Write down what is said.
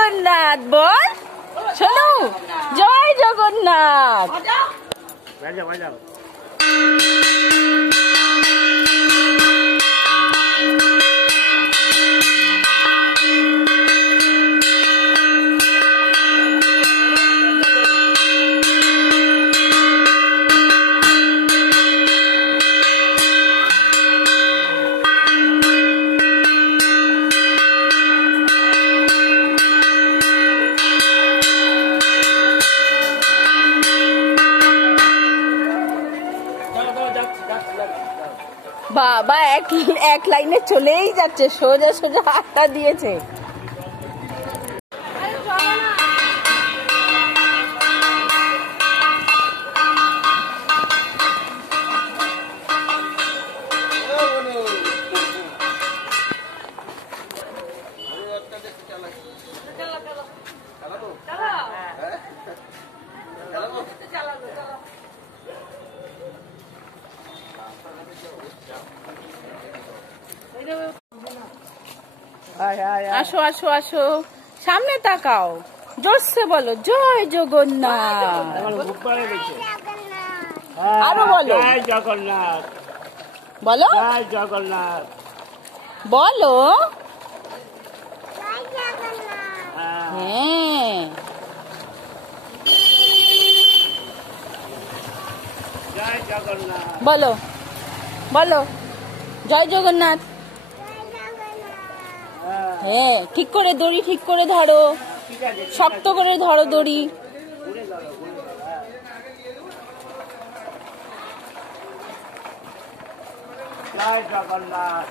জগন্নাথ বল শোনো জয় জগন্নাথ বাবা এক লাইনে চলেই যাচ্ছে সোজা সোজা হাতটা দিয়েছে আসো আসো আসো সামনে তাকাও জোরসে বলো জয় জগন্নাথ আরো বলো জয় জগন্নাথ বলো জয় জগন্নাথ বলো হ্যাঁ হ্যাঁ জয় জগন্নাথ বলো বলো জয় জগন্নাথ হ্যাঁ ঠিক করে দড়ি ঠিক করে ধরো ঠিক আছে শক্ত করে ধরো দড়ি ঘুরে ধরো জয় জগন্নাথ